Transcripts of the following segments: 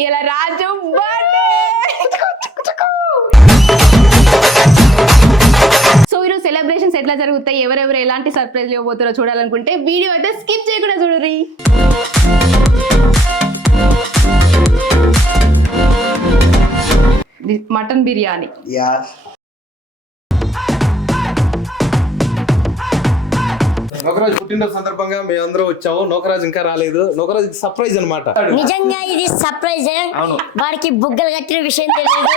ఇలా రాజు birthday. So ఈరోజు celebrations ఎట్లా జరుగుతాయి, ఎవరెవరు ఎలాంటి సర్ప్రైజ్ ఇవ్వబోతారో చూడాలనుకుంటే వీడియో అయితే స్కిప్ చేయకుండా చూడరి. మటన్ బిర్యానీ. నోకరాజు పుట్టినరోజు సందర్భంగా మేము అందరూ వచ్చాము. నోకరాజు ఇంకా రాలేదు. నోకరాజు సర్ప్రైజ్ అన్నమాట. నిజంగా ఇది సర్ప్రైజ్. వాడికి బుగ్గలు కట్టిన విషయం తెలియదు.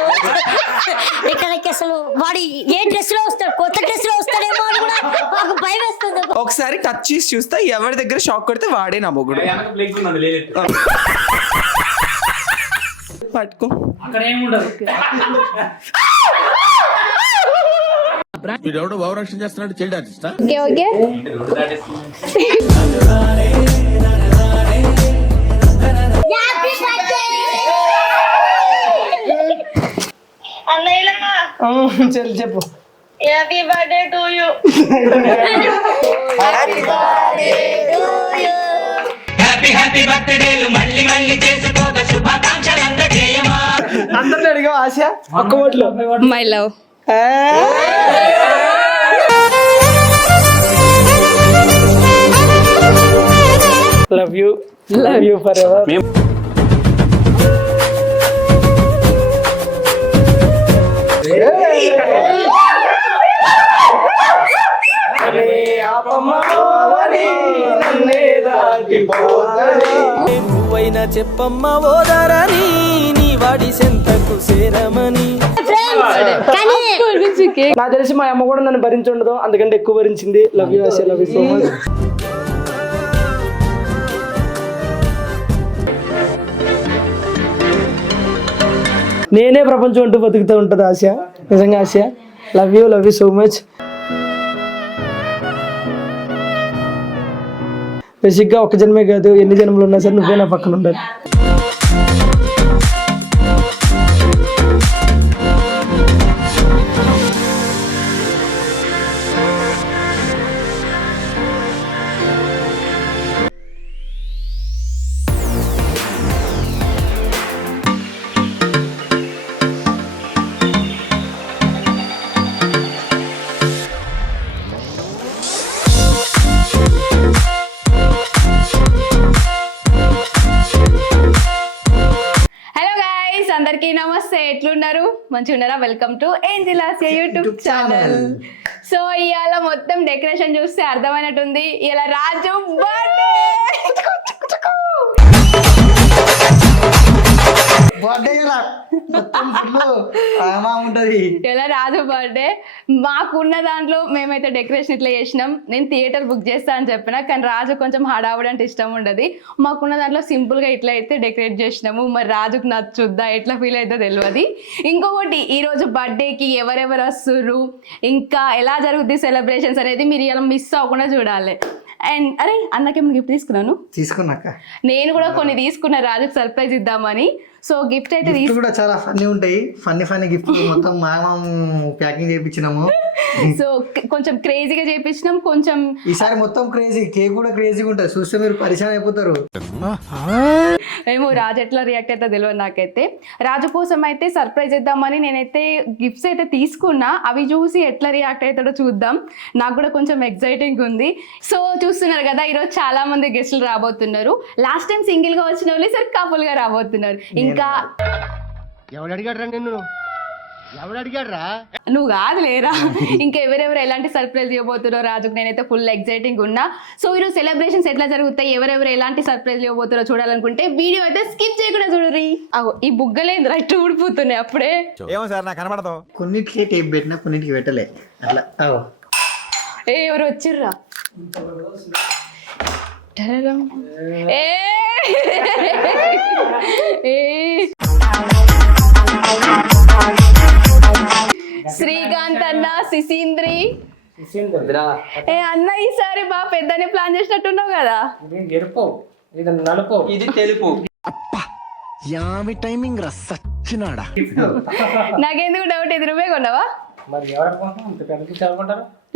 ఇక్కడికి అసలు వాడు ఏ డ్రెస్ లో వస్తాడు, కొత్త డ్రెస్ లో వస్తాడేమో అని కూడా మాకు భయం వేస్తుంది. ఒకసారి టచ్ చేసి చూస్తే ఎవరి దగ్గర షాక్ కొడితే వాడే నా మొగుడు. పట్టుకో. వీడెవడో భావరక్షణ చేస్తున్నాడు, చైల్డ్ ఆర్టిస్టా? Okay okay. చెప్పు. Happy birthday to you. Happy బర్త్డేలు మళ్ళీ మళ్ళీ చేసుకోక శుభాకాంక్షలు అందజేయమా. అందరిని అడిగా ఆశ ఒక్క ఓట్లో my love. Love you forever. నువ్వైనా చెప్పమ్మా ఓదారని, నీ వాడి సెంతకు సేరమని. నాకు తెలిసి మా అమ్మ కూడా నన్ను భరించుండదు, అందుకంటే ఎక్కువ భరించింది. Love you Asha, love you so much. నేనే ప్రపంచం అంటూ బతుకుతూ ఉంటుంది ఆశ. నిజంగా Asha, love you so much. బేసిక్గా ఒక జన్మే కాదు, ఎన్ని జన్మలు ఉన్నా సరే నువ్వే నా పక్కన ఉండాలి. అందరికీ నమస్తే, ఎట్లున్నారు? మంచిగా ఉన్నారా? Welcome to Angel Asia YouTube channel. So ఇవాళ మొత్తం డెకరేషన్ చూస్తే అర్థమైనట్టుంది, ఇలా రాజు బర్త్డే. ఇలా రాజు బర్త్డే. మాకున్న దాంట్లో మేమైతే డెకరేషన్ ఇట్లా చేసినాం. నేను థియేటర్ బుక్ చేస్తా అని చెప్పిన, కానీ రాజు కొంచెం హడావుడి అంటే ఇష్టం ఉండదు. మాకున్న దాంట్లో సింపుల్ గా ఇట్లా అయితే డెకరేట్ చేసినాము. మరి రాజుకు నచ్చుద్దా, ఎట్లా ఫీల్ అవుతుందో తెలియదు. ఇంకొకటి, ఈ రోజు బర్త్డేకి ఎవరెవరు వస్తుర్రు, ఇంకా ఎలా జరుగుద్ది సెలబ్రేషన్స్ అనేది మీరు ఇలా మిస్ అవ్వకుండా చూడాలి. అండ్ అరే, అన్నకేమైనా గిఫ్ట్ తీసుకున్నాక నేను కూడా కొన్ని తీసుకున్నా రాజుకి సర్ప్రైజ్ ఇద్దామని. సో గిఫ్ట్ అయితే కూడా చాలా ఫన్నీ ఉంటాయి. ఫన్నీ గిఫ్ట్ మొత్తం ప్యాకింగ్ చేయించినాము. సో కొంచెం క్రేజీగా చేయించినాం. కొంచెం ఈసారి మొత్తం క్రేజీ, కేక్ కూడా క్రేజీగా ఉంటుంది. చూస్తే మీరు పరిచయం అయిపోతారు. ఏమో రాజు ఎట్లా రియాక్ట్ అవుతుందో తెలియదు నాకైతే. రాజు కోసం అయితే సర్ప్రైజ్ ఇద్దామని నేనైతే గిఫ్ట్స్ అయితే తీసుకున్నా. అవి చూసి ఎట్లా రియాక్ట్ అవుతాడో చూద్దాం. నాకు కూడా కొంచెం ఎక్సైటింగ్ ఉంది. సో చూస్తున్నారు కదా, ఈరోజు చాలా మంది గెస్టులు రాబోతున్నారు. లాస్ట్ టైం సింగిల్ గా వచ్చిన వాళ్ళు సరే కపుల్ గా రాబోతున్నారు. ఇంకా నువ్వు కాదు లేరా, ఇంకా ఎవరెవరు ఎలాంటి సర్ప్రైజ్ ఇవ్వబోతున్నారో రాజుకు నేనైతే ఫుల్ ఎక్సైటింగ్ ఉన్నా. సో ఈరోజు సెలబ్రేషన్స్ ఎట్లా జరుగుతాయి, ఎవరెవరు ఎలాంటి సర్ప్రైజ్ ఇవ్వబోతారో చూడాలనుకుంటే వీడియో అయితే స్కిప్ చేయకుండా చూడరి. ఈ బుగ్గలేదు రైట్ ఊడిపోతున్నాయి అప్పుడే. ఏమో సార్ నాకు కనబడదు. కొన్నిటికి టేప్ పెట్టినా కొన్నిటికి పెట్టలే అట్లా. ఎవరు వచ్చిర్రా? శ్రీకాంత్ అన్న, సిసింద్రి. అన్న ఈసారి బాగా పెద్దనే ప్లాన్ చేసినట్టున్నావు కదా. ఇది తెలుపు. నాకెందుకు డౌట్, ఇది నువ్వే కొన్నావా?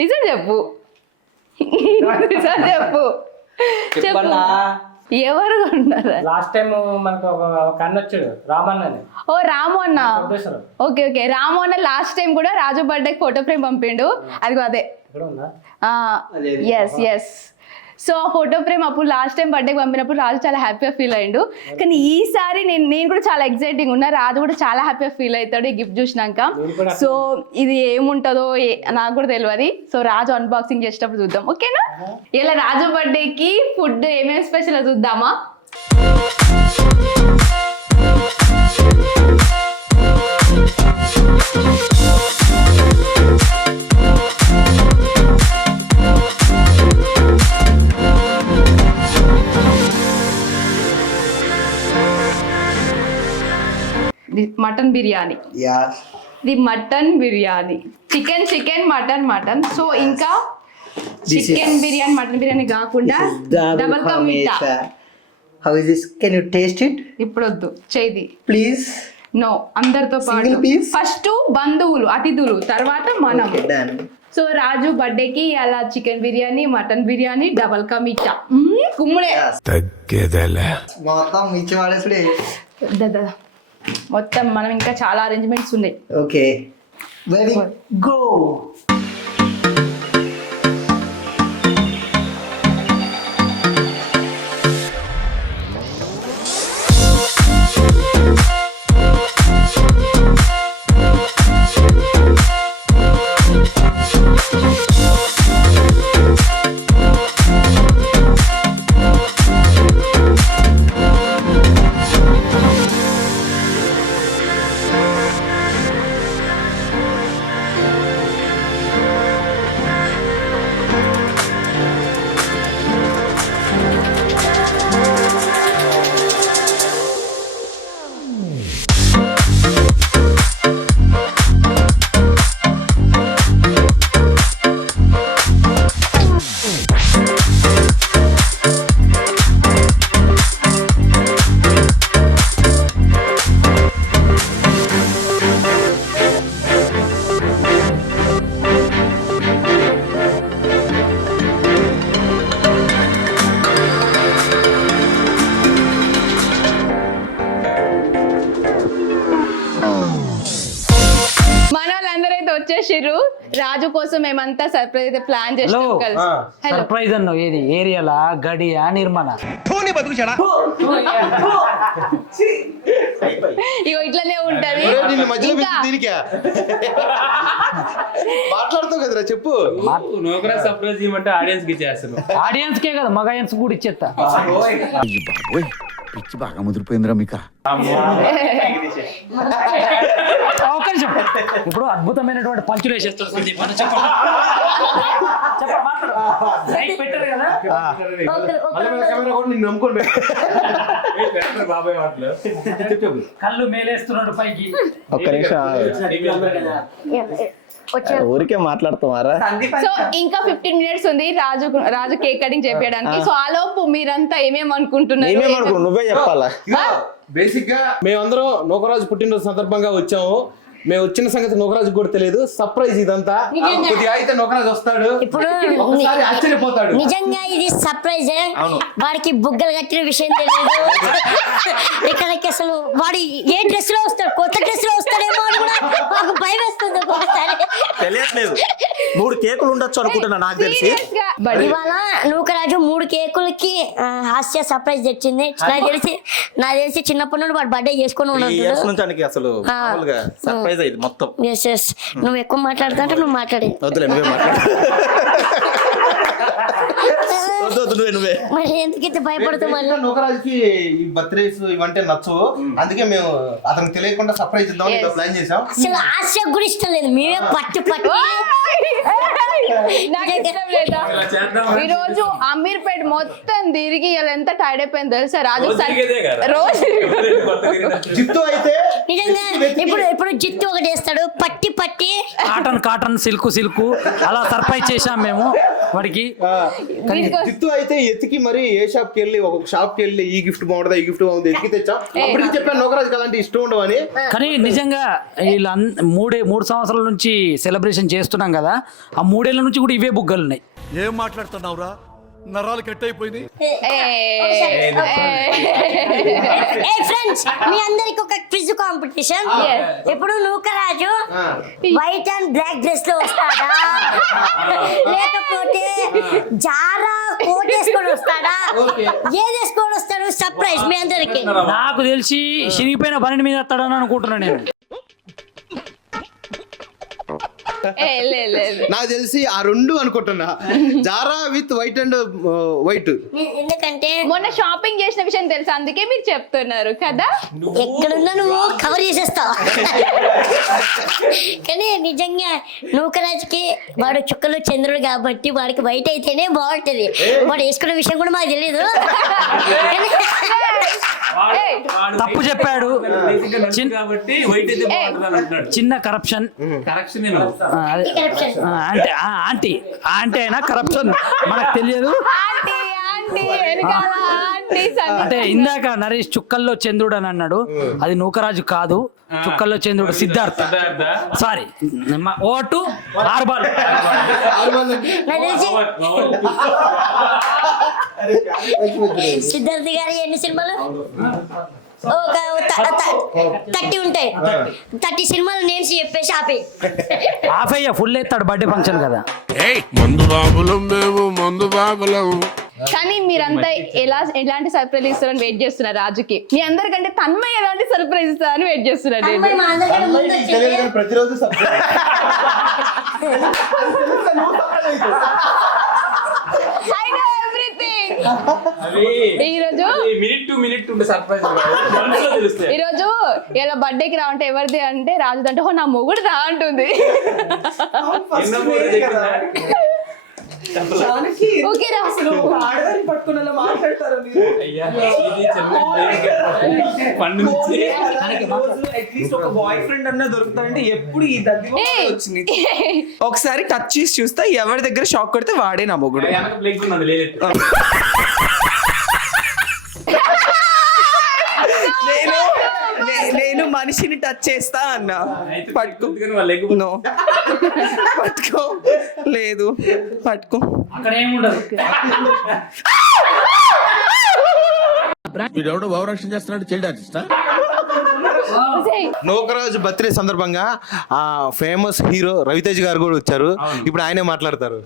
నిజం చెప్పు, నిజం చెప్పు. చెప్పన్నా ఎవరు ఉన్నారు? లాస్ట్ టైం మనకు ఒక అన్న వచ్చాడు రామన్న అని. ఓ రాము అన్న. ప్రొడ్యూసర్. ఓకే ఓకే, రాము అన్న లాస్ట్ టైం కూడా రాజు బర్త్డేకి ఫోటో ఫ్రేమ్ పంపిండు. అదిగో అదే. ఇక్కడ ఉందా? Yes yes. సో ఆ ఫోటో ఫ్రేమ్ అప్పుడు లాస్ట్ టైం బర్త్డేకి పంపినప్పుడు రాజు చాలా హ్యాపీగా ఫీల్ అయ్యిండు. కానీ ఈసారి నేను కూడా చాలా ఎక్సైటింగ్ ఉన్నా. రాజు కూడా చాలా హ్యాపీగా ఫీల్ అవుతాడు ఈ గిఫ్ట్ చూసినాక. సో ఇది ఏముంటుందో నాకు కూడా తెలియదు. సో రాజు అన్బాక్సింగ్ చేసేటప్పుడు చూద్దాం, ఓకేనా? ఇలా రాజు బర్త్డేకి ఫుడ్ ఏమేమి స్పెషల్ చూద్దామా? మటన్ బిర్యానీ. ఇది mutton biryani. Chicken mutton. So ఇంకా చికెన్ బిర్యానీ మటన్ బిర్యానీ కాకుండా double ka meetha. How is this? Can you taste it? ఇప్పుడు వద్దు చేది Please. నో, అందరితో పాటు Single piece? ఫస్ట్ బంధువులు అతిథులు తర్వాత మనం. Okay, done. సో రాజు బర్త్డేకి అలా chicken biryani mutton biryani double ka meetha. కుమ్ముడే మొత్తం మించి వాడేసుడే. మొత్తం మనం ఇంకా చాలా అరేంజ్మెంట్స్ ఉన్నాయి. Okay, very go. వచ్చేసిర్రు. రాజు కోసం మేమంతా సర్ప్రైజ్ అయితే ప్లాన్ చేస్తాం కలిసి. హలో సర్ప్రైజ్ అన్న ఏది ఏరియాలా గడియా నిర్మల ఇగో ఇట్లనే ఉంటది. మాట్లాడుతావు కదరా, చెప్పు. సర్ప్రైజ్ ఇవ్వమంటే ఆడియన్స్ కి ఇచ్చేస్తాను. ఆడియన్స్ కే కదా మగాయన్స్ కూడా ఇచ్చేస్తా. పిచ్చి బాగా ముదిరిపోయిందిరా మీకు. అవకాశం ఇప్పుడు అద్భుతమైనటువంటి పంచులు వేసేస్తారు. పెట్టారు కదా కళ్ళు మేలేస్తున్నాడు పైకి. ఒక్క నిమిషం ఊరికే మాట్లాడుతున్నారా? సో ఇంకా 15 minutes ఉంది రాజు కేక్ కటింగ్ చేపించడానికి. సో ఆలోపు మీరంతా ఏమేమి అనుకుంటున్నారు? నువ్వే చెప్పాలా. బేసిక్ గా మేమందరం నూకరాజు పుట్టినరోజు సందర్భంగా వచ్చాము. మేము వచ్చిన సంగతి నూకరాజు కూడా తెలియదు. సర్ప్రైజ్ ఇదంతా. కొద్దిగా అయితే నూకరాజు వస్తాడు, ఇప్పుడు ఒకసారి ఆశ్చర్యపోతాడు. నిజంగా ఇది సర్ప్రైజ్. వాడికి బుగ్గలు కట్టిన విషయం తెలియదు. ఇక్కడికి అసలు వాడు ఏ డ్రెస్ లో వస్తాడు, కొత్త డ్రెస్ లో వస్తాడేమో అని కూడా మాకు భయం వేస్తుంది ఒక్కొక్కసారి. తెలియట్లేదు. 3 కేకులు ఉండొచ్చు అనుకుంటున్నా నాకు తెలిసి. ఇవాళ నూకరాజు 3 కేకులకి హాస్య సర్ప్రైజ్ తెచ్చింది. నాకు తెలిసి చిన్నప్పటి నుండి వాడు బర్త్డే చేసుకుని ఉన్నాడు అసలు సర్ప్రైజ్ అయింది మొత్తం. నువ్వు ఎక్కువ మాట్లాడుతా అంటే నువ్వు మాట్లాడే. వద్దులే, నువ్వే మాట్లాడు. నువ్వే. మరి ఎందుకైతే భయపడుతావు? మళ్ళీ నూకరాజుకి ఈ బర్త్డేస్ ఇవంటే నచ్చవు. అందుకే మేము అతనికి తెలియకుండా సర్ప్రైజ్ ఇద్దాం ప్లాన్ చేసాం. అసలు ఆశ కూడా ఇష్టం లేదు. మేమే పట్టు ఈ రోజు అమీర్పేట మొత్తం తిరిగి ఎంత టైర్డ్ అయిపోయింది తెలుసా రాజు. రోజు జిత్తు అయితే నిజంగా ఇప్పుడు జిత్తు ఒకటి వేస్తాడు, పట్టి కాటన్ సిల్క్ అలా సర్ప్రైజ్ చేశాం మేము వాడికి. జిత్తు అయితే ఎతికి మరి ఏ షాప్ కి వెళ్ళి ఒక్కొక్క షాప్ కి వెళ్ళి ఈ గిఫ్ట్ బాగుంటుందా ఈ గిఫ్ట్ బాగుంది ఎతికి తెచ్చాం. అప్పటికి చెప్పాను నూకరాజుకి అలాంటి ఇష్టం ఉండవని. కానీ నిజంగా వీళ్ళు 3 సంవత్సరాల నుంచి సెలబ్రేషన్ చేస్తున్నాం కదా, ఆ 3 ఏళ్ల నుంచి కూడా ఇవే బుగ్గలు ఉన్నాయి. ఏం మాట్లాడుతున్నావురా? నరాలు కట్ అయిపోయింది. ఫ్రెండ్స్ మీ అందరికి ఒక క్విజ్ కాంపిటీషన్. ఇప్పుడు Nookaraju white and black dress లో వస్తాడా లేకపోతే జారా కోట్ వేసుకొని వస్తాడా, ఏది వేసుకొని వస్తాడు? సర్ప్రైజ్ మీ అందరికి. నాకు తెలిసి చిరిగిపోయిన పని మీద వస్తాడని అనుకుంటున్నాను నేను. నాకు తెలిసి ఆ రెండు అనుకుంటున్నా, Zara with white and white. ఎందుకంటే మొన్న షాపింగ్ చేసిన విషయం తెలుసా, అందుకే మీరు చెప్తున్నారు కదా. ఎక్కడున్నా నువ్వు కవర్ చేసేస్తావు. కానీ నిజంగా నూకరాజుకి వాడు చుక్కలు చంద్రుడు కాబట్టి వాడికి వైట్ అయితేనే బాగుంటది. వాడు వేసుకున్న విషయం కూడా మాకు తెలియదు. తప్పు చెప్పాడు. కాబట్టి వైట్ అయితే బాగుంటుంది అంటున్నాడు. చిన్న కరప్షన్. కరెక్షన్ ఆంటీ అయినా కరప్షన్ మనకు తెలియదు. అంటే ఇందాక నరేష్ చుక్కల్లో చంద్రుడు అని అన్నాడు, అది నూకరాజు కాదు, చుక్కల్లో చంద్రుడు సిద్ధార్థ. సారీ, ఓటు ఆర్బాల్. సిద్ధార్థ గారి ఎన్ని సినిమాలు? ఒక 30 ఉంటాయి. 30 సినిమాలు నేమ్స్ చెప్పేసి ఆపేయ ఫుల్ ఎత్తాడు బర్త్డే ఫంక్షన్ కదా. మందు బాబులం మేము, మందు బాబులం. కానీ మీరంతా ఎలాంటి సర్ప్రైజ్ ఇస్తారని వెయిట్ చేస్తున్నారు రాజుకి. మీ అందరికంటే తన్మయ్ ఎలాంటి సర్ప్రైజ్ ఇస్తారని వెయిట్ చేస్తున్నారు. ప్రతిరోజు ఈరోజు ఇలా బర్త్డేకి రావంటే ఎవరిది అంటే రాజు అంటే నా మొగుడు రా అంటుంది. బాయ్ ఫ్రెండ్ అన్న దొరుకుతాడంటే ఎప్పుడు ఈ దగ్గర వచ్చింది. ఒకసారి టచ్ చేసి చూస్తా, ఎవరి దగ్గర షాక్ కొడితే వాడే నా మొగుడు. నేను మనిషిని టచ్ చేస్తా అన్నా. పట్టుకో లేదు, పట్టుకో. వీడెవడో భావరక్షణ చేస్తున్నాడు, చైల్డ్ ఆర్టిస్టా? నూకరాజు బర్త్డే సందర్భంగా ఆ ఫేమస్ హీరో రవితేజ్ గారు కూడా వచ్చారు. ఇప్పుడు ఆయనే మాట్లాడతారు.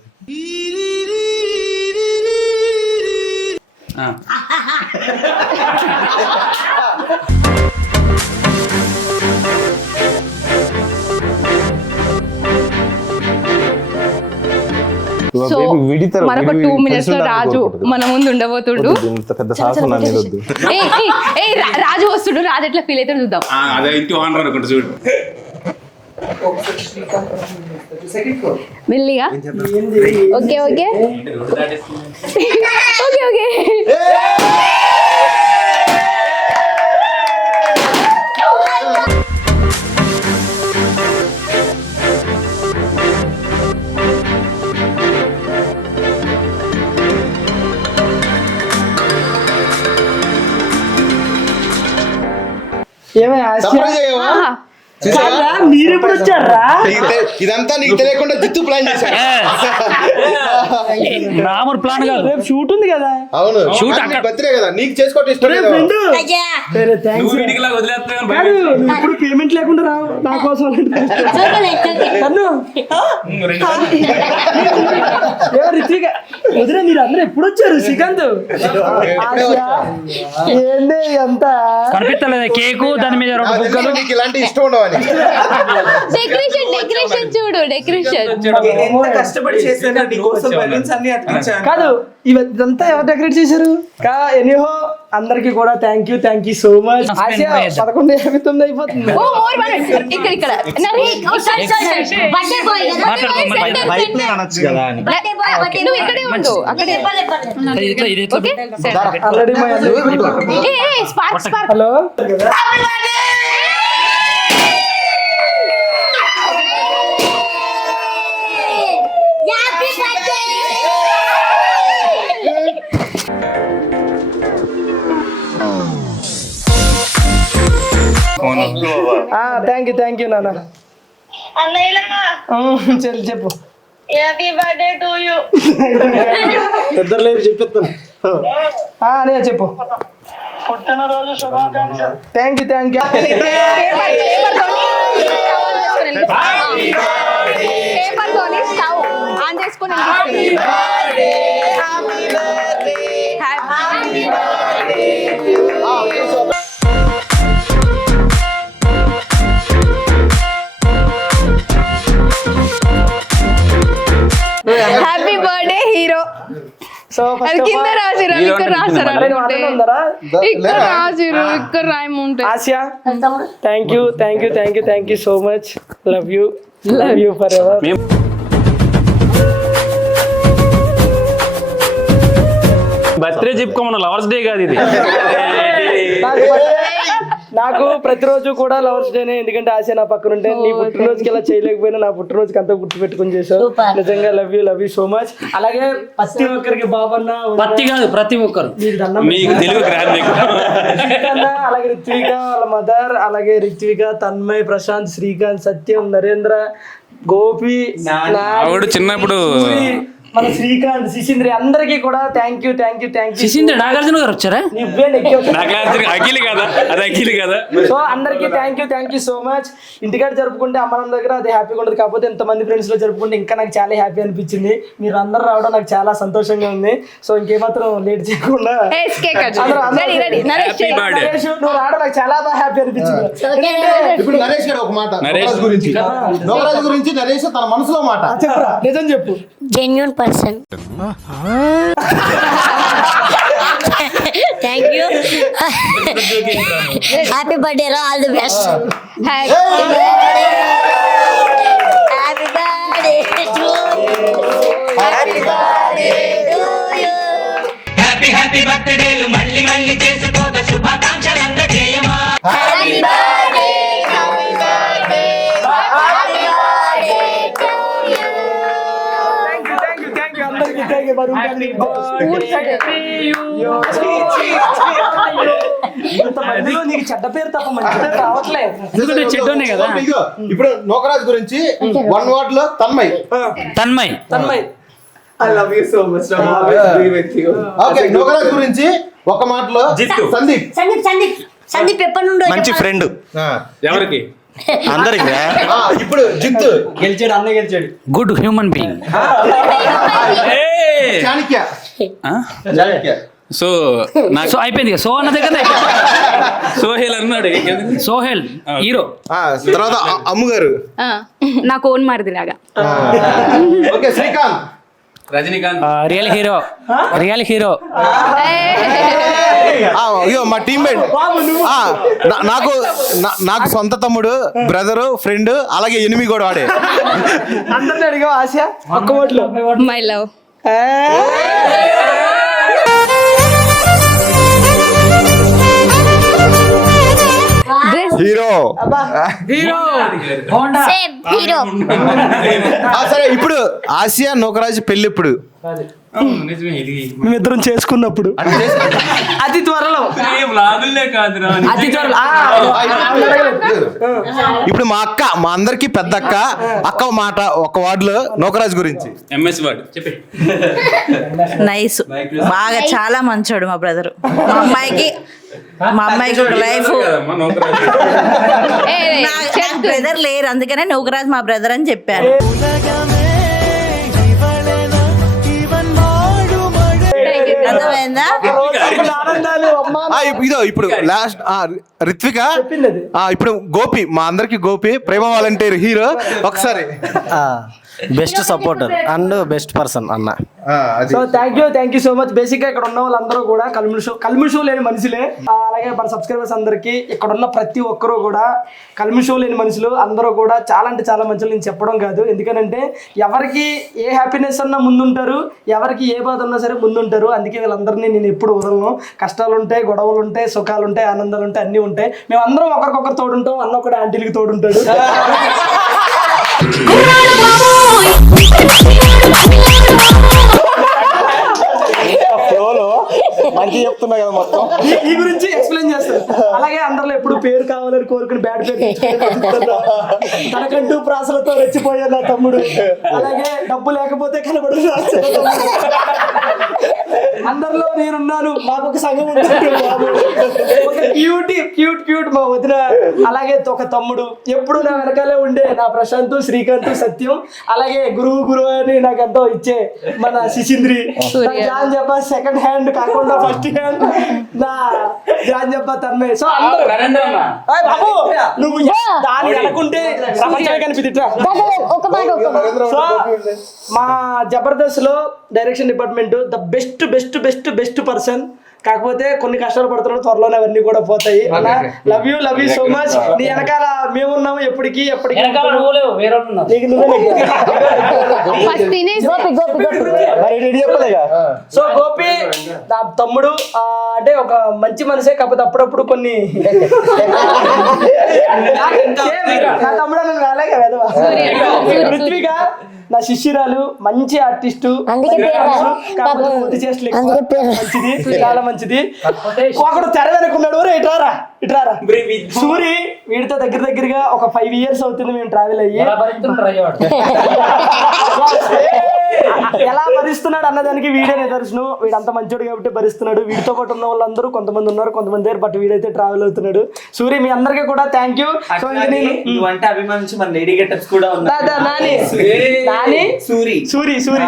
సో మరొక 2 minutes లో రాజు మన ముందు ఉండబోతుండు. రాజు వస్తుడు, రాజు ఎట్లా ఫీల్ అయితే చూద్దాం. మెల్లిగా ఓకే ఓకే ఓకే ఓకే. మీరు ఎప్పుడు వచ్చారా? ఇదంతా నీకు తెలియకుండా జిత్తు ప్లాన్ చేశారు. రామర్ ప్లాన్ కాదు, రేపు షూట్ ఉంది కదా. అవును, షూట్ బర్త్డే కదా, నీకు చేసుకోవటం ఇష్టం లేదు. ఇప్పుడు పేమెంట్ లేకుండా రావు నా కోసం. వదిలే, మీరు అందరూ ఎప్పుడు వచ్చారు? శ్రీకాంత్ ఏంటి అంతా కనిపిస్తలేదు. కేకు దాని మీద నీకు ఇలాంటి ఇష్టం ఉండవని. డెకరేషన్ చూడు, డెకరేషన్ ఎంత కష్టపడి చేశాను నీకోసం. బెలూన్స్ అన్ని అతికించాను. కాదు, ఇదంతా ఎవరు డెకరేట్ చేశారు? ఎనీహో అందరికి కూడా థ్యాంక్ యూ సో మచ్. 11:59 అయిపోతుంది. ఇక్కడ ఇక్కడ నువ్వు ఇక్కడే ఉండు, అక్కడే. హలో, థ్యాంక్ యూ నాన్న. అన్నయ్య చెప్పు. Happy birthday to you. ఇద్దరు లేపు చెప్పిస్తాను. అనే చెప్పు. పుట్టినరోజు శుభాకాంక్షలు. థ్యాంక్ యూ పేపర్ తోని స్టవ్ ఆన్ చేసుకొని హ్యాపీ బర్త్డే హీరో. సో అది కింద రాసిరు, ఇక్కడ రాసారు అనుకుంటే. ఇక్కడ రాసిరు, ఇక్కడ రాయముంటే. Asha thank you so much. Love you forever. Birthday చెప్పుకోమన్న లవర్స్ డే కాదు ఇది. నాకు ప్రతిరోజు కూడా లవర్స్ డేనే, ఎందుకంటే ఆశ నా పక్కన ఉంటే. నీ పుట్టినరోజుకి ఇలా చేయలేకపోయినా నా పుట్టినరోజుకి అంతా గుర్తు పెట్టుకుని చేసావు. నిజంగా లవ్ యూ సో మచ్. అలాగే ప్రతి ఒక్కరికి బాబన్న, పత్తి కాదు ప్రతి ఒక్కరు మీకు తెలుగు అలాగే రిత్విక వాళ్ళ మదర్, అలాగే రిత్విక, తన్మయ్, ప్రశాంత్, శ్రీకాంత్, సత్యం, నరేంద్ర, గోపి, చిన్నప్పుడు మన శ్రీకాంత్, శిశింద్రి అందరికీ కూడా థ్యాంక్ యూ. శిశింద్ర నాగార్జున గారు వచ్చారా? అఖిల్ కదా, అది అఖిల్ కదా. సో అందరికి థ్యాంక్ యూ సో మచ్. ఇంటికాడ జరుపుకుంటే అమ్మ దగ్గర అది హ్యాపీగా ఉంటుంది, కాకపోతే ఎంతమంది ఫ్రెండ్స్ లో జరుపుకుంటే ఇంకా నాకు చాలా హ్యాపీ అనిపించింది. మీరు అందరూ రావడం నాకు చాలా సంతోషంగా ఉంది. సో ఇంకేమాత్రం లేట్ చేయకుండా నరేష్, నువ్వు రావడం నాకు చాలా బాగా హ్యాపీ అనిపించింది. ఇప్పుడు నరేష్ గారు ఒక మాట నోకరాజు గురించి నరేష్ తన మనసులో మాట చెప్పరా, నిజం చెప్పు. Genuine person. Thank you. Happy birthday రా, all the best. Happy birthday to you. Happy బర్త్డేలు మళ్ళీ మళ్ళీ చేసుకోక శుభాకాంక్షలు అందజేయమా. హ్యాపీ బర్త్డే నీకు చెడ్డ పేరు తప్ప మంచి పేరు రావట్లేదు. చెడ్డోనే కదా. ఇప్పుడు నోకరాజు గురించి వన్ వర్డ్ లో Tanmay. I love you so much. Okay, Nokaraju గురించి ఒక మాటలో సందీప్ ఎప్పటి నుండి మంచి ఫ్రెండ్ ఎవరికి? అందరికి. ఇప్పుడు జిత్తు గెలిచాడు, అన్న గెలిచాడు. Good human being. Chanakya. So so అయిపోయింది. సో అన్న దగ్గర సోహెల్ అన్నాడు. సోహెల్ హీరో. తర్వాత అమ్ముగారు నాకు ఓన్ మారిదిలాగా. Okay, Srikanth. Rajinikanth. Real hero. అయ్యో మా టీమ్మేట్. నాకు సొంత తమ్ముడు, బ్రదరు, ఫ్రెండ్, అలాగే ఎనిమి కూడా వాడే. అందరిని అడిగా ఆశ ఒక్క ఓట్లో. My love. హీరో. సరే, ఇప్పుడు ఆసియా నోకరాజు పెళ్లి ఎప్పుడు? మేమిద్దరం చేసుకున్నప్పుడు, అతి త్వరలో. అతి త్వరలో. ఇప్పుడు మా అందరికి పెద్ద అక్క మాట ఒక వార్డులో నోకరాజు గురించి. ఎంఎస్ వర్డ్ చెప్పి. నైస్, బాగా చాలా మంచోడు మా బ్రదర్. మా అమ్మాయికి ఒక లైఫ్. నాకు బ్రదర్ లేరు, అందుకనే నోకరాజ్ మా బ్రదర్ అని చెప్పాను. అర్థమైందా? ఇదో ఇప్పుడు లాస్ట్ రిత్విక. ఇప్పుడు గోపి, మా అందరికి గోపి ప్రేమ వాలంటీర్ హీరో. ఒకసారి best supporter and best person అన్న. So thank you so much. Basic గా ఇక్కడ ఉన్న వాళ్ళందరూ కూడా కల్మిషం లేని మనుషులే. అలాగే మన సబ్స్క్రైబర్స్ అందరికి, ఇక్కడ ఉన్న ప్రతి ఒక్కరూ కూడా కల్మిషం లేని మనుషులు. అందరూ కూడా చాలా అంటే చాలా మంచులు. నేను చెప్పడం కాదు, ఎందుకనంటే ఎవరికి ఏ హ్యాపీనెస్ అన్నా ముందుంటారు, ఎవరికి ఏ బాధ ఉన్నా సరే ముందుంటారు. అందుకే వీళ్ళందరినీ నేను ఎప్పుడు వదలను. కష్టాలు ఉంటాయి, గొడవలు ఉంటాయి, సుఖాలు ఉంటాయి, ఆనందాలు ఉంటాయి, అన్నీ ఉంటాయి. మేము అందరం ఒకరికొకరు తోడుంటాం. అన్న ఒకటి ఆంటీలకి తోడుంటాడు. మంచి చెప్తున్నా కదా మొత్తం. ఈ గురించి ఎక్స్ప్లెయిన్ చేస్తారు. అలాగే అందరిలో ఎప్పుడు పేరు కావాలని కోరుకుని బ్యాడ్ పేరు తెచ్చుకుంటున్నా. తనకంటూ ప్రాసలతో రెచ్చిపోయారు నా తమ్ముడు. అలాగే డబ్బు లేకపోతే కనబడదు. అందరిలో నేనున్నాను, మాకు ఒక సంఘం ఉంటుంది బాబు. ఒక క్యూట్ మా వదిన, అలాగే ఒక తమ్ముడు ఎప్పుడు నా వెనకాలే ఉండే నా ప్రశాంత్, శ్రీకాంత్, సత్యం, అలాగే గురువు అని నాకు ఎంతో ఇచ్చే మన శిశింద్రి, జాన్ చెప్ప సెకండ్ హ్యాండ్ కాకుండా ఫస్ట్ హ్యాండ్ నా జాన్ చెప్ప తన్మయ్. సో బాబు నువ్వు దాన్ని అనుకుంటే ప్రపంచమే కనిపిదిట్రా. సో మా జబర్దస్త్ లో direction department the best person. కాకపోతే కొన్ని కష్టాలు పడుతున్నాడు, త్వరలోనే అవన్నీ కూడా పోతాయి. Love you so much. నీ వెనకాల మేమున్నాము ఎప్పటికీ. సో గోపి నా తమ్ముడు అంటే ఒక మంచి మనిషే, కాకపోతే అప్పుడప్పుడు కొన్ని నా తమ్ముడు నన్ను రాలేక వెదవా. పృథ్వీక నా శిష్యురాలు, మంచి ఆర్టిస్టు, మంచిది, చాలా మంచిది. ఒకడు తెర వెనుకున్నాడు, ఇట్రారా సూరి. వీడితో దగ్గరగా ఒక 5 years అవుతుంది మేము ట్రావెల్ అయ్యి. ఎలా భరిస్తున్నాడు అన్నదానికి వీడే నిదర్శనం. వీడంత మంచోడు కాబట్టి భరిస్తున్నాడు. వీడితో పాటు ఉన్న వాళ్ళందరూ కొంతమంది ఉన్నారు, కొంతమంది దగ్గర, బట్ వీడైతే ట్రావెల్ అవుతున్నాడు. సూరి మీ అందరికీ కూడా థ్యాంక్ యూ. నువ్వంటే అభిమానించి మన లేడీ గెటప్స్ కూడా సూరి.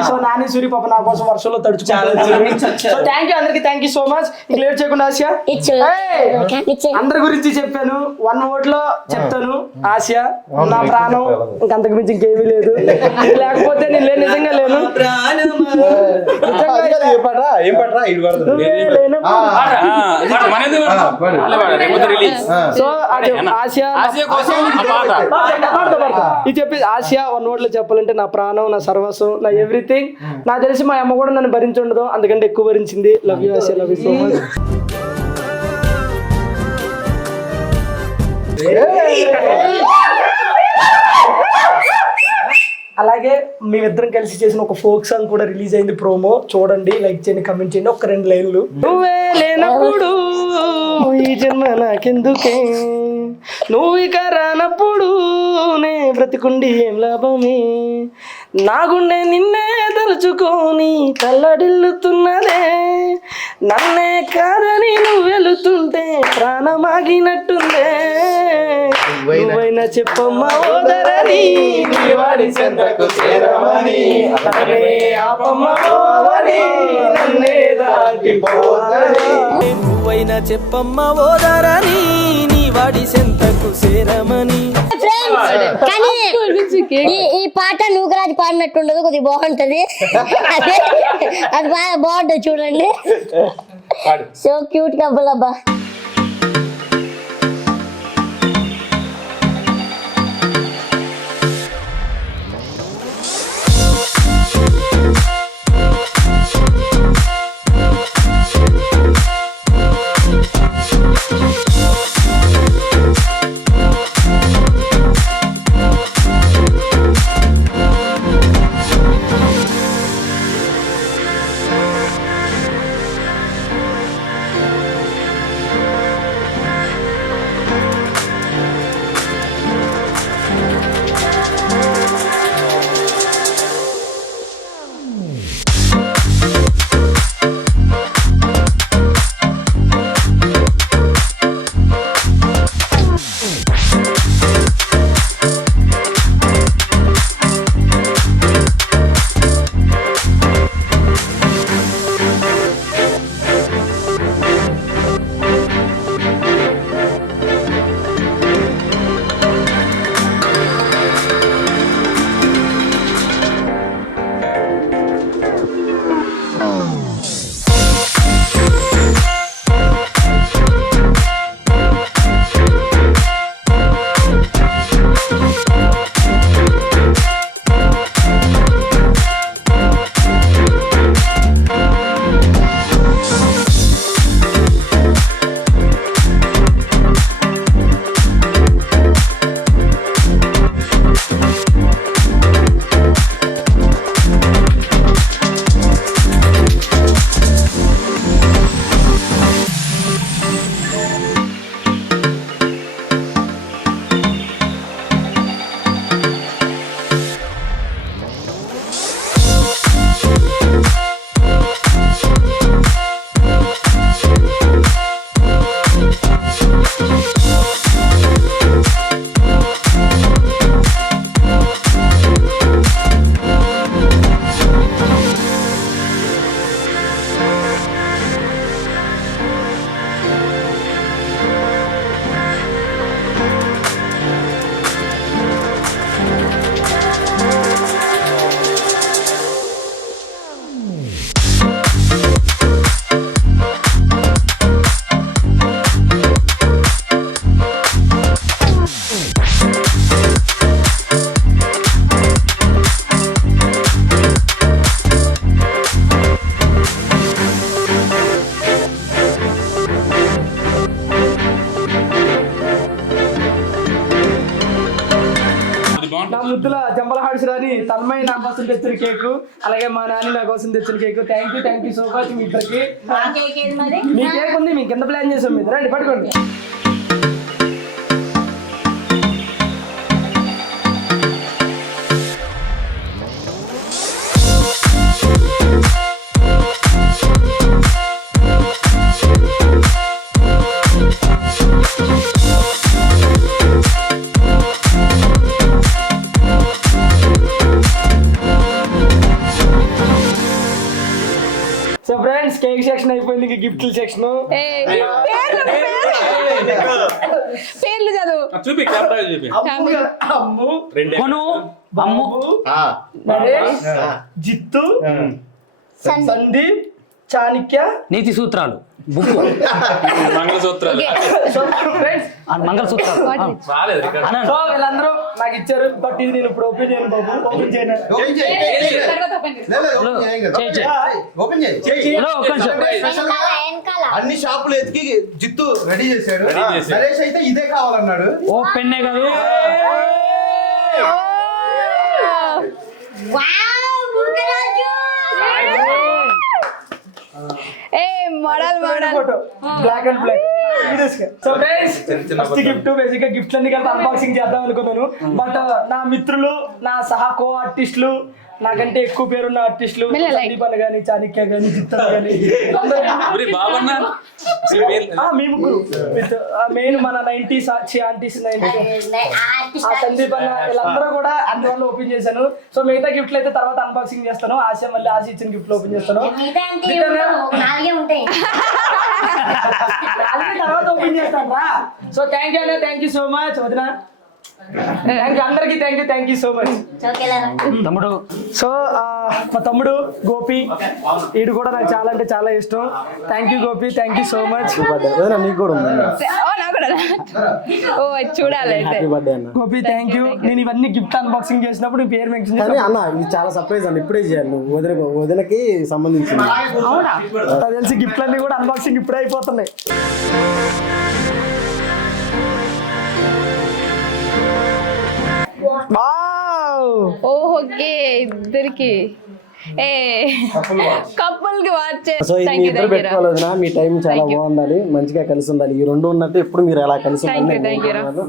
సో నాని సూరి పాప నా కోసం వర్షంలో తడుచుకుంటారు. సో థ్యాంక్ యూ అందరికి, థ్యాంక్ యూ సో మచ్. ఇంక లేట్ చేయకుండా ఆసియా అందరి గురించి చెప్పాను. 1 word లో చెప్తాను. ఆసియా నా ప్రాణం, ఇంకంతకు మించి ఇంకేమీ లేదు. లేకపోతే నేను నిజంగా లేను. సో ఆసియా ఇది చెప్పి ఆసియా 1 word లో చెప్పాలంటే నా ప్రాణం, నా సర్వస్వం, నా ఎవ్రీథింగ్. నాకు తెలిసి మా అమ్మ కూడా నన్ను భరించుండదు, అందుకంటే ఎక్కువ భరించింది. Love you Asha, love you so much. అలాగే మేమిద్దరం కలిసి చేసిన ఒక ఫోక్ సాంగ్ కూడా రిలీజ్ అయింది, ప్రోమో చూడండి, లైక్ చేయండి, కమెంట్ చేయండి. ఒక 2 లైన్లు. నువ్వే లేనప్పుడు ఈ జన్మ నాకెందుకే, నువ్వు ఇక రానప్పుడు నే బ్రతికుండి ఏం లాభమే, నా గుండె నిన్నే తలుచుకొని తల్లడిల్లుతున్నదే, నన్నే కాదని నువ్వు వెళుతుంటే ప్రాణమాగినట్టుందే, నువ్వైనా చెప్పమ్మా ఓదరని నీ వాడి చెంతకు చేరమని, నన్నే ఆపమ్మా ఓవని నన్నే దాటిపోదని, నువ్వైనా చెప్పమ్మా ఓదరని నీ వాడి చెంతకు చేరమని. కానీ ఈ పాట నూకరాజు పాడినట్టుండదు, కొద్దిగా బాగుంటది. అది బాగుంటది చూడండి. సో క్యూట్ కపుల్ అబ్బా. నా ముద్దుల జంబల హాడ్సిరాని తన్మయ్య నా కోసం తెచ్చిన కేకు, అలాగే మా నాని నా కోసం తెచ్చిన cake. Thank you so much మీ ఇద్దరికి. మీ కేక్ ఉంది, మీకు కింద ప్లాన్ చేసాం. మీరు రండి పట్టుకోండి. సో ఫ్రెండ్స్, కేక్ సెక్షన్ అయిపోయింది, ఇంకా గిఫ్ట్ల సెక్షన్. పేర్లు చదువు. అమ్ము, కొను, అమ్ము, నరేష్, జిత్తు, సందీప్, చాణక్య, నీతి సూత్రాలు, బుక్కు, మంగళసూత్రాలు. సో ఫ్రెండ్స్, మంగళసూత్రాలు. సో వీళ్ళందరూ నాకు ఇచ్చారు. బట్ ఇది నేను ఇప్పుడు ఓపెన్ చేయను బాబు. ఓపెన్ చేయను. అన్ని షాపులు ఎతికి జిత్తు రెడీ చేశాడు. నరేష్ అయితే ఇదే కావాలన్నాడు. ఓపెన్ కాదు. Photo black and black. So friends, first gift basic గా గిఫ్ట్ అన్ని కలిపి అన్బాక్సింగ్ చేద్దాం అనుకున్నాను. బట్ నా మిత్రులు, నా సహా కో ఆర్టిస్టులు, నాకంటే ఎక్కువ పేరున్న ఆర్టిస్టులు, సందీప్ అన్న గానీ, చాణక్య గానీ, జిత్తు గానీ, మీ ముగ్గురు మెయిన్ మన 90s ఆంటీస్, సందీప్ అన్న వీళ్ళందరూ కూడా అందువల్ల ఓపెన్ చేశాను. సో మిగతా గిఫ్ట్లు అయితే తర్వాత అన్బాక్సింగ్ చేస్తాను. ఆశ ఇచ్చిన గిఫ్ట్లు ఓపెన్ చేస్తాను. తర్వాత ఓపెన్ చేస్తాను రా. So thank you so much వదిన. అందరికి థ్యాంక్ యూ సో మచ్ తమ్ముడు. సో మా తమ్ముడు గోపి, వీడు కూడా నాకు చాలా అంటే చాలా ఇష్టం. Thank you Gopi, thank you so much. నీకు కూడా చూడాలి గోపి, థ్యాంక్ యూ. నేను ఇవన్నీ గిఫ్ట్ అన్బాక్సింగ్ చేసినప్పుడు నీ పేరు మెన్షన్ చేస్తాను అన్న. ఇది చాలా సర్ప్రైజ్ అన్న, ఇప్పుడే చేయాలి. నువ్వు వదినకి సంబంధించింది. తెలిసి గిఫ్ట్లన్నీ కూడా అన్బాక్సింగ్ ఇప్పుడే అయిపోతున్నాయి. ఓకే, ఇద్దరికి కపుల్ కి వాచ్. సో ఇది ఇద్దరు పెట్టుకోలేదునా, మీ టైం చాలా బాగుండాలి, మంచిగా కలిసి ఉండాలి. ఈ రెండు ఉన్నట్టు ఎప్పుడు మీరు ఎలా కలిసి ఉండాలి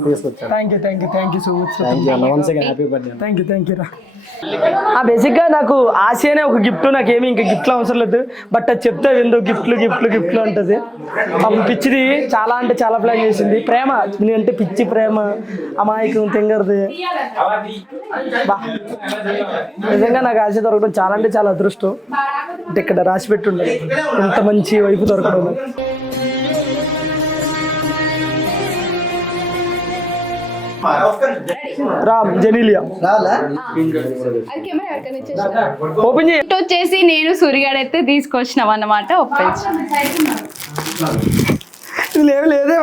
తీసుకొచ్చారు. Thank you so much. Thank you అన్న, once again happy birthday. Thank you రా. బేసిక్గా నాకు ఆశనే ఒక గిఫ్ట్, నాకేమి ఇంకా గిఫ్ట్లు అవసరం లేదు. బట్ అది చెప్తే విందు గిఫ్ట్లు అంటది. పిచ్చిది చాలా అంటే చాలా ప్లాన్ చేసింది. ప్రేమ అంటే పిచ్చి ప్రేమ, అమాయకం, తెంగరది. నిజంగా నాకు ఆశ దొరకడం చాలా అంటే చాలా అదృష్టం. అంటే ఇక్కడ రాసి పెట్టుండే ఇంత మంచి వైపు దొరకడం. రామ్ జెనీలియా ఓపెన్ వచ్చేసి నేను సూర్యగాడు అయితే తీసుకొచ్చినాం అన్నమాట. లేదే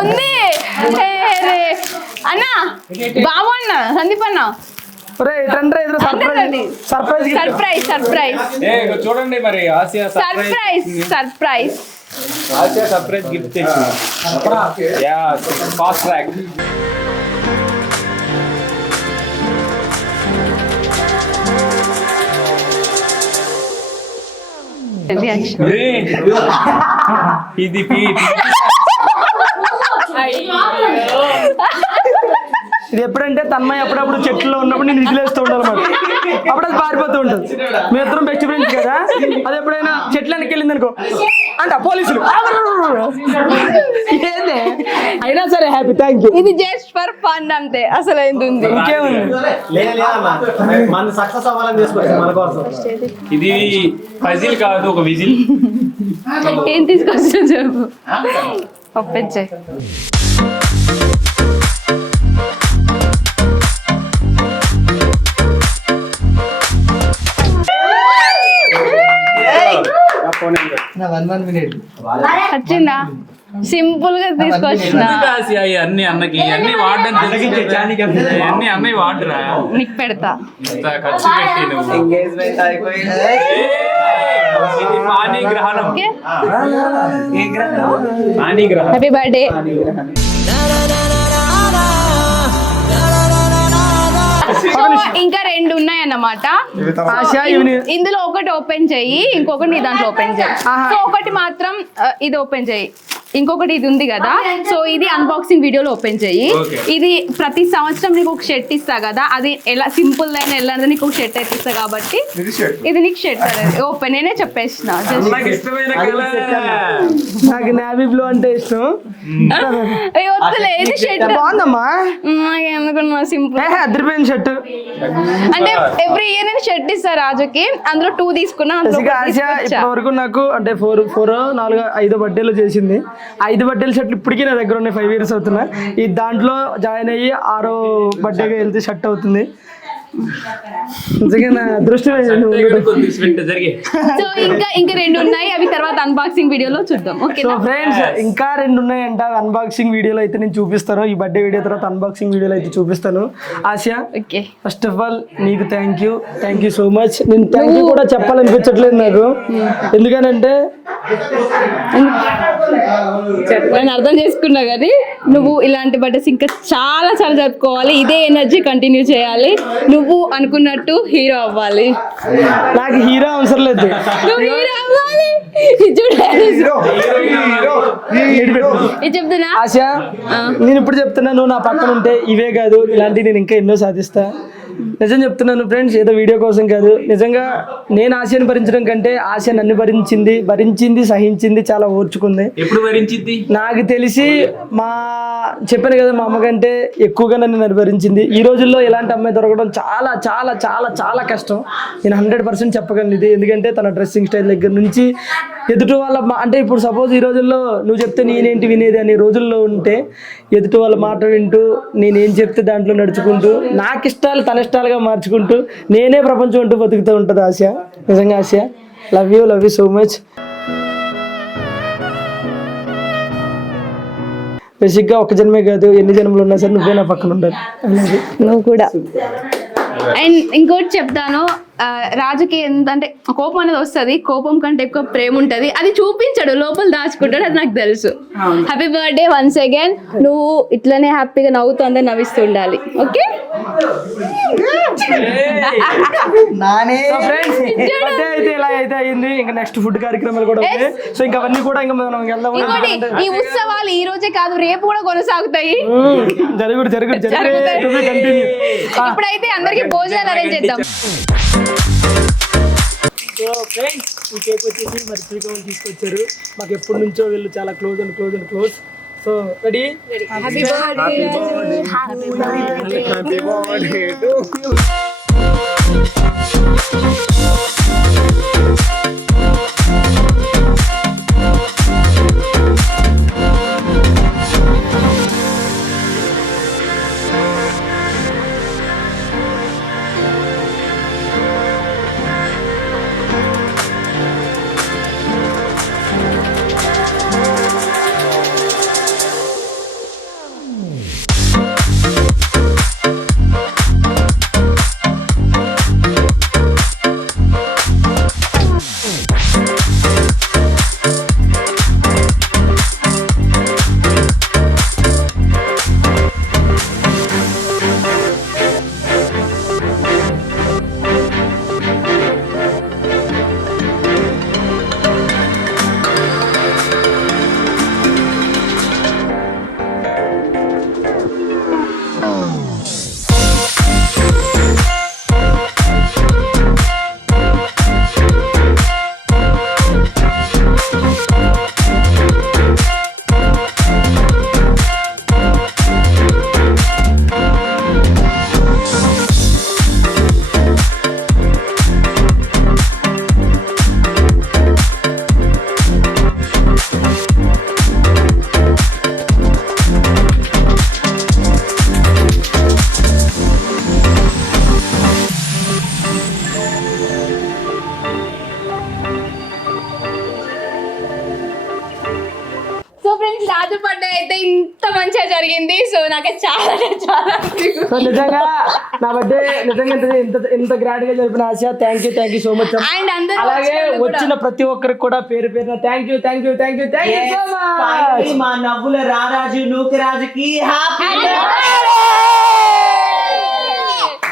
ఉంది అన్న, బాబు అన్న, సందీప్ అన్న, సర్ప్రైజ్ చూడండి మరి. ఆసియా సర్ప్రైజ్ గిఫ్ట్ తెచ్చింది. Fast track. ఇది ఇది ఎప్పుడంటే తన్మయ్య అప్పుడప్పుడు చెట్లో ఉన్నప్పుడు నేను విజిలేస్తూ ఉండాలన్నమాట. అప్పుడు అది పారిపోతూ ఉంటుంది. మీ ఇద్దరం బెస్ట్ ఫ్రెండ్స్ కదా. అది ఎప్పుడైనా చెట్లకి వెళ్ళింది అనుకో అంట పోలీసులు అయినా సరే హ్యాపీ. Thank you. ఇది జస్ట్ ఫర్ ఫన్ అంతే, అసలు ఎందుంది ఇంకేముంది. ఇది పజిల్ కాదు, ఒక విజిల్. ఏం తీసుకొచ్చా చెప్పు, ఒప్పించే. వచ్చిందా? సింపుల్ గా తీసుకొచ్చిన అన్ని అన్నకి అన్ని వాడడం అన్ని అన్నయ్య వాడరా. నీకు పెడతా. ఖర్చు పెట్టి హ్యాపీ బర్త్డే. అన్నమాట. ఆశా ఇందులో ఒకటి ఓపెన్ చెయ్యి, ఇంకొకటి నీ దాంట్లో ఓపెన్ చెయ్యి. సో ఒకటి మాత్రం ఇది ఓపెన్ చెయ్యి, ఇంకొకటి ఇది ఉంది కదా, సో ఇది అన్బాక్సింగ్ వీడియోలో ఓపెన్ చెయ్యి. ఇది ప్రతి సంవత్సరం నీకు ఒక షర్ట్ ఇస్తా కదా, అది ఎలా సింపుల్ అయినా ఎలా నీకు ఒక షర్ట్ అయితే ఇస్తా కాబట్టి ఇది నీకు షర్ట్ అనేది ఓపెన్ నేనే చెప్పేసిన. నాకు నావీ బ్లూ అంటే ఇష్టం. ఇది షర్ట్ బాగుందమ్మా, ఎందుకున్నా సింపుల్ అదిరిపోయిన షర్ట్. అంటే ఎవ్రీ ఇయర్ నేను షర్ట్ ఇస్తా రాజుకి, అందులో 2 తీసుకున్నా. ఇప్పటి వరకు నాకు అంటే 4-5 బర్త్డేలు చేసింది. 5 బర్త్డేల షర్ట్లు ఇప్పటికీ నా దగ్గర ఉన్నాయి. 5 years అవుతున్నా. ఈ దాంట్లో జాయిన్ అయ్యి 6వ బర్త్డేగా వెళ్తే షర్ట్ అవుతుంది. నిజంగా నా అదృష్టమే. సో ఇంకా 2 ఉన్నాయి, అవి తర్వాత అన్బాక్సింగ్ వీడియోలో చూద్దాం. ఓకే సో ఫ్రెండ్స్, ఇంకా 2 ఉన్నాయంట. అన్బాక్సింగ్ వీడియోలో అయితే నేను చూపిస్తాను. ఈ బర్త్డే వీడియో తర్వాత అన్బాక్సింగ్ వీడియోలో అయితే చూపిస్తాను. ASHA, okay, first of all నీకు థ్యాంక్ యూ సో మచ్. నేను థ్యాంక్ యూ కూడా చెప్పాలనిపించట్లేదు నాకు, ఎందుకనంటే నేను అర్థం చేసుకున్నా కానీ నువ్వు ఇలాంటి బర్త్డేస్ ఇంకా చాలా చాలా జరుపుకోవాలి. ఇదే ఎనర్జీ కంటిన్యూ చేయాలి. నువ్వు అనుకున్నట్టు హీరో అవ్వాలి. నాకు హీరో అవసరం లేదు, నువ్వు హీరో అవ్వాలి. చెప్తున్నా ఆశా, నేను ఇప్పుడు చెప్తున్నా, నువ్వు నా పక్కన ఉంటే ఇవే కాదు ఇలాంటివి నేను ఇంకా ఎన్నో సాధిస్తా. నిజం చెప్తున్నాను ఫ్రెండ్స్, ఏదో వీడియో కోసం కాదు. నిజంగా నేను ఆశను భరించడం కంటే ఆశ నన్ను భరించింది, సహించింది, చాలా ఓర్చుకుంది. ఎప్పుడు భరించింది? నాకు తెలిసి చెప్పాను కదా, మా అమ్మ కంటే ఎక్కువగా నన్ను భరించింది. ఈ రోజుల్లో ఇలాంటి అమ్మాయి దొరకడం చాలా చాలా చాలా చాలా కష్టం. నేను 100% చెప్పగలను ఇది. ఎందుకంటే తన డ్రెస్సింగ్ స్టైల్ దగ్గర నుంచి ఎదుటి వాళ్ళ అంటే ఇప్పుడు సపోజ్ ఈ రోజుల్లో నువ్వు చెప్తే నేనేంటి వినేది అనే రోజుల్లో ఉంటే ఎదుటి వాళ్ళ మాట వింటూ నేనేం చెప్తే దాంట్లో నడుచుకుంటూ నాకు ఇష్టాలు తన ఇష్టాలుగా మార్చుకుంటూ నేనే ప్రపంచం అంటూ బతుకుతూ ఉంటుంది ఆశ. నిజంగా Asha, love you so much. బేసిక్గా ఒక జన్మే కాదు, ఎన్ని జన్మలు ఉన్నా సరే నువ్వే నా పక్కన ఉండాలి. నువ్వు కూడా. అండ్ ఇంకోటి చెప్తాను, రాజుకి ఏంటంటే కోపం అనేది వస్తుంది, కోపం కంటే ఎక్కువ ప్రేమ ఉంటుంది. అది చూపించాడు, లోపల దాచుకుంటాడు, అది నాకు తెలుసు. Happy birthday once again. నువ్వు ఇట్లనే హ్యాపీగా నవ్వుతూ అందరు నవ్విస్తూ ఉండాలి. ఓకే, అయితే ఇలా అయితే అయింది. ఇంకా నెక్స్ట్ ఫుడ్ కార్యక్రమాలు కూడా ఉంటాయి. సో ఇంకా అవన్నీ కూడా ఇంకా మనం వెళ్దాం. ఈ ఉత్సవాలు ఈ రోజే కాదు, రేపు కూడా కొనసాగుతాయి. ఇప్పుడైతే అందరికి భోజనాలు అరేంజ్ చేద్దాం. సో ఫ్రెండ్స్, ఈ కేక్ వచ్చేసి మరి శ్రీకాకుళం తీసుకొచ్చారు. మాకు ఎప్పటి నుంచో వీళ్ళు చాలా close. So ready? Happy birthday to you. Raju birthday అయితే ఇంత మంచిగా జరిగింది. సో నాకు చాలా చాలా నిజంగా నా బర్త్డే నిజంగా ఇంత గ్రాండ్ గా జరిపిన Asha. Thank you so much. అలాగే వచ్చిన ప్రతి ఒక్కరికి కూడా పేరున థ్యాంక్ యూ సో మచ్. మా నవ్వుల రారాజు నూకరాజుకి హ్యాపీ